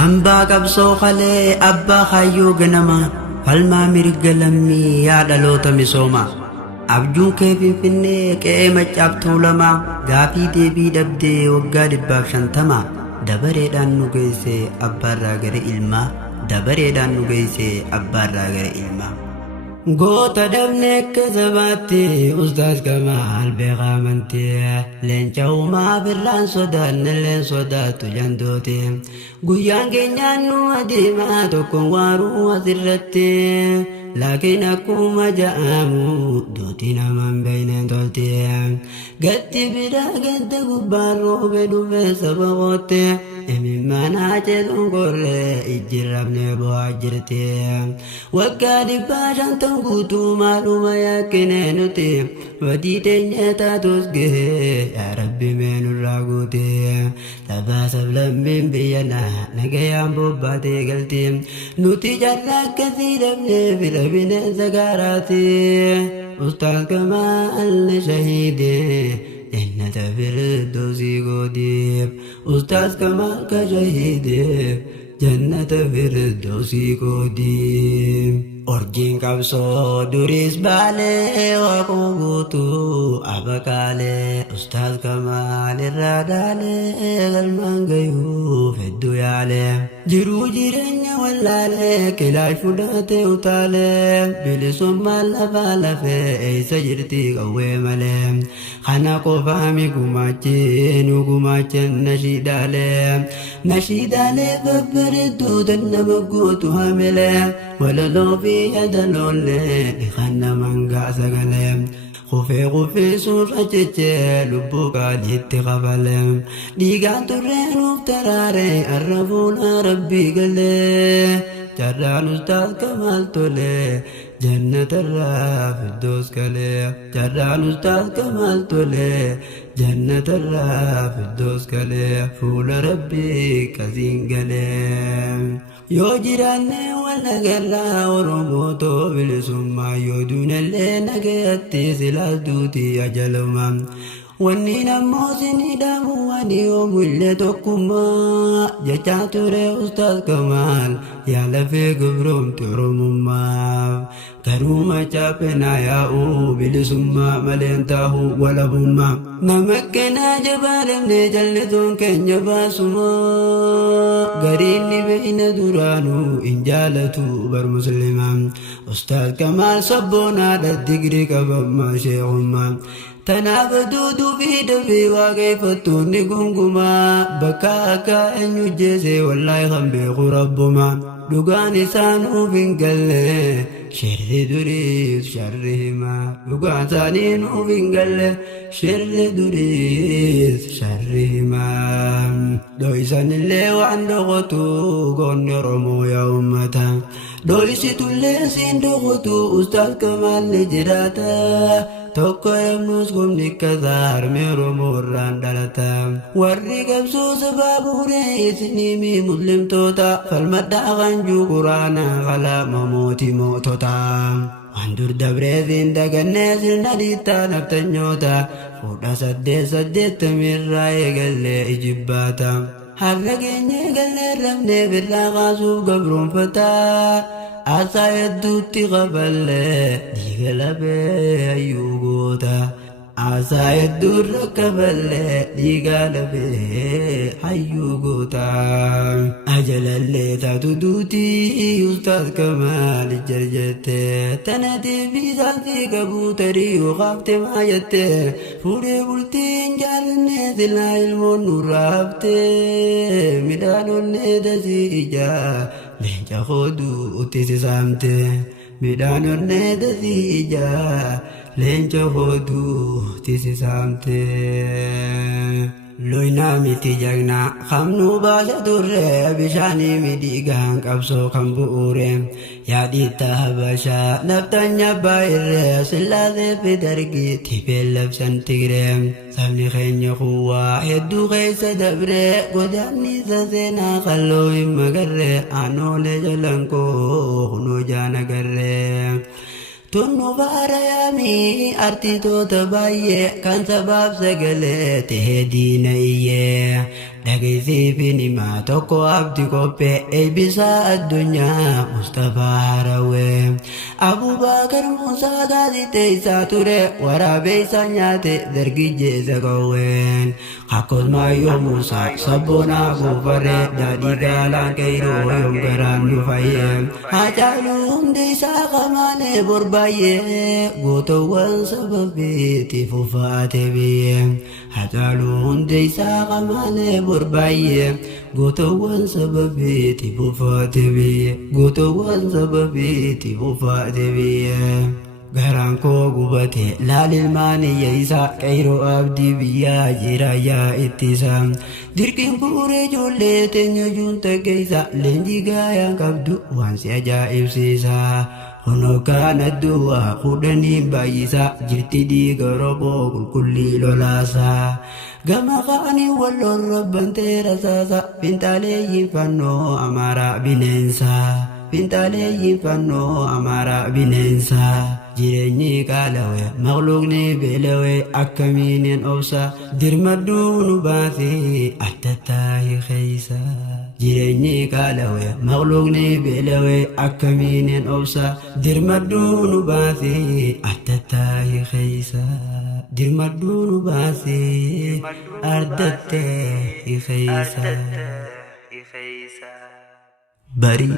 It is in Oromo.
hamba qabsoo qalee abbaa kaayyoo ganama falmaa mirga lammii yaa dhaloota misooma abjuun kee finfinnee qe'ee maccaabtuu lama gaafii deebii dhabdee waggaa 150 dabareedhaan nu geesse abbaarraa gara ilmaa dabareedhaan nu geesse abbaarraa gara ilmaa goota dhabne kasabaatti ustaas Kamaal beekamante leenca uumaa birraan sodaanne leen sodaatu jandooti guyyaan keenyaan nu adeemaa tokkoon waaruu asirratti laakiin akkuma ja'amu duuti namaan beeyneen tolti gatti biraa ganda gubbaan roobe dhufe saba qootte imimmanaa jedhuun korree ijjirrabne bu'aa jirti waggaa 500 guutuu maaluma yakkine nuti badii teenya taatus gahee yaa rabbi meenurraa guute sabaa sablammiin biyyana nagayaan bobbaatee galti nuti jarraa akkasii dhabnee fira bineensa gaaraati ustaas Kamaal shahiidee jannata firdawsii godheef ustaas Kamaal ka shahiidee jannata firdawsii godheef orjiin qabsoo duris baalee waaqoo guutuu abakaalee ustaas Kamaal irraa dhaalee galmaan gayuuf hedduu yaalee jiruu jireenya wallaalee kilaash fudhatee utaalee bilisummaan lafaa lafee eessa jirti qawwee malee kana qofaami gumaachee nu gumaachan nashiidaalee babbareedduu dannama gootu hamilee walaloo fi yadaloolee dhiqanna mangaa sagalee khufee suurra jechee lubbuu qaaliitti qabalee dhiigaan turree nuuf taraaree arrafuuna rabbii galee jarraan ustaas Kamaal tolee jannatarraa firdoos galee jarraan ustaas Kamaal tolee jannatarraa firdoos galee fuula rabbii qasiin galee yoo jiraanne wal nagarraa oromootoo bilisummaa yoo duunellee nagayatti silaas duutii ajaluma wanni nammoo sinii dhaamu wani oomullee tokkummaa jechaa ture ustaas Kamaal yaa lafee gabroomte oromummaaf garuu macaapenaa yaa'uu bilisummaa maleen taa'uu walabummaa nama akkanaa jabaalamnee jallisuun keenya baasumaa gariinni beeyna duraanuu hin jaalatu bar muslimaa ustaas Kamaal sabboonaadha digrii qabammaa sheekummaa tanaaf duuduu fi dafii waaqeffattoonni gungumaa bakka akka eenyu jeese wallaahi kan beeku rabbumaa dhugaan isaanuuf hin galle shirri duriif sharri himaa dhugaan isaanii nuuf hin galle shirri duriif sharri himaa dho'isanillee waan dhokotu goonni Oromoo yaa ummata dho'isitullee siin dhokotu ustaas Kamaal ni jiraata tokko yemnus gomni kasaa harmee Oromoo irraan dhalata warri qabsoo sabaabuuree isinimi muslimtoota falmadhaa kanjuu quraana qalama mootii mootota waan dur dabreetiin dagannee sirna dhiittaa naftanyoota 888 irraa eegallee ijibbaata har'a geenyee gallee rafnee birraa kaasuuf gabroonfataa asa hedduutti qaballee dhiiga lafee hayyuu goota asa hedduurra qaballee dhiiga lafee hayyuu goota ajalallee taatu duutii ustaas Kamaal jarjette tana deebii saatii qabuu tarii yoo qaafte maa jette fuudhee bultiin jaalannee silaa ilmoon nurraa haftee midhaan onnee dasii ijaa leenca hoduu uttisi saamte midhaan onnee dasii ijaa leenca hoduu uttisi saamte loynaa miti jagnaa kamnuu baasa turre bishaanii midhiigaan qabsoo kan bu'uure yaadhiittaa habashaa naftanya baay'irree sillaasee fi dargii tifeen labsan Tigree sabni keenya kuwaa hedduu keessa dabree godaannisa seenaa qalloo hin magarree aanoolee jalankoo hunoo jaanagarree tunnu baarayami artitoota baay'ee kan sabaaf sagalee tahee diina iyyee dhageessii fi nimaa tokko abdi qophee eebbisaa addunyaa Mustafaa Harawee. Abubakar Musaa gaazixeessaa ture waraabessa nyaate dargaggeessa qawween. Akkasumayyoo Musaa sabboonaa buufaree daadhii gaalaan qeyroo yoom garaan nu fayyee. Haacaaluu hundi isaa qamaanee borbaayyee gootawwan sababeetiif uffaate biyyee. Haacaaluu hundi isaa qamaanee borbaayyee gootawwan sababeetiif uffaate biyyee. Gootawwan sababeetiif uffaate biyyee. Garaan koo gubate laal ilmaan iyya qeyroo abdii biyyaa jiraayyaa ittisa. Dirqiin bu'uuree ijoollee teenya juunta keessa leenjii gaayaan qabdu waan si ajaa'ibsiisa. Honookaan adduwaa fuudhanii baay'isa jirti dhiiga rooboo qulqullii lolaasa. Gama qaanii walloon rabbantee rasaasa finxaaleeyyiin fannoo amaaraa bineensa. Finxaaleeyyiin fannoo amaaraa bineensa. Jireenyi qaala'ee maqluuqni beela'ee akkamiin obsa dirmadduu nu baasee adda taa'e keessa. Jireenyi qaala'ee maqluuqni beela'ee akkamiin obsa dirmadduu nu baasee adda taa'e keessa. Dirmadduu nu baasee adda taa'e keessa. Barii